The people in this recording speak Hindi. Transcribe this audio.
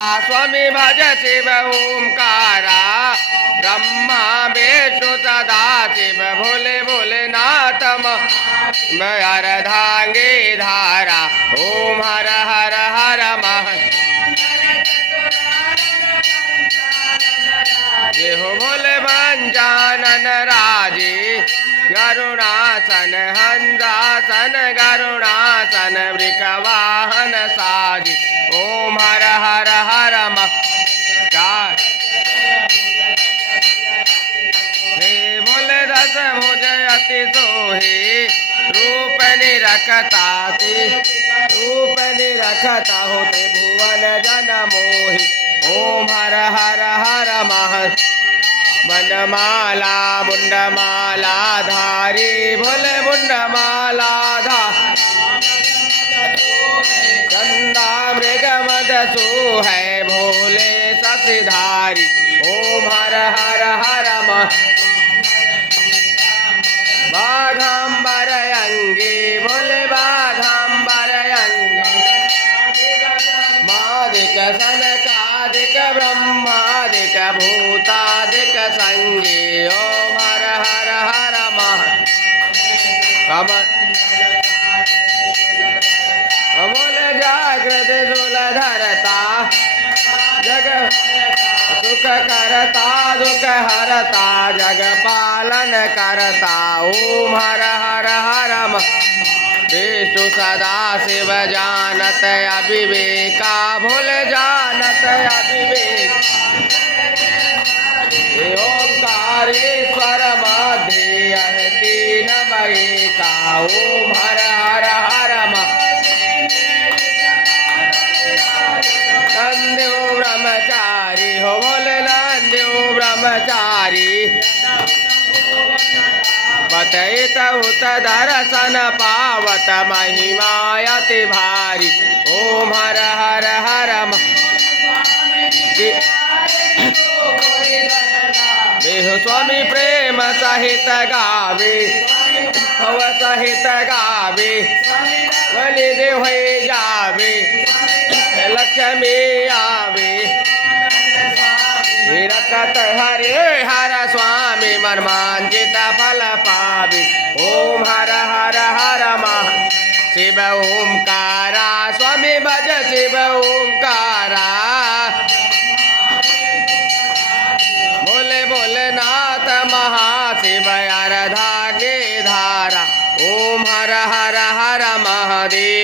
स्वामी भज शिव ओंकारा ब्रह्मा विष्णु सदा शिव भोले भोलेनाथ हर धांगे धारा ओम हर हर हर मह जय हो भोले पंचानन राजे गरुणासन हंसासन गरुणासन वृकवाहन साजी ओम हर हर हर मकार हे भोले दस भुज अति सोहे रूप निरखताति रूप निरखता होते भुवन जन मोहि ओम हर हर हर मह वनमाला मुंडमाला धारी भोले मुंडमाला धारी चंदा मृग मदसु है भोले ससिधारी ओम हर हर हर बाघांबर अंगी भोले बाघांबर अंगी मादिक सनकादिक ब्रह्मादिक भूतादिक संगी ओम हर हर हर अमोल जागृत शूल धरता जग सुख करता दुख हरता जग पालन करता ओम हर हर हर विष्णु सदा शिव जानत अविवेका भोल जानत अविवेक ओंकारेश्वर मध्य तीन मयिका ओम हर हर हर नंदो ब्रह्मचारी हो बोले नंदो ब्रह्मचारी बतैत उत दर्शन पावत महिमायति भारी ओम हर हर हर बेहु स्वामी प्रेम सहित गावे भव सहित गावे बलि देव जावे लक्ष्मी आवे रखत हरे हर स्वामी मनमांजित फल पावे ओम हर हर हर मह शिव ओंकारा स्वामी भज शिव ओंकारा भोले भोलेनाथ महाशिव हर धागे धारा ओम हर हर हर महादेव।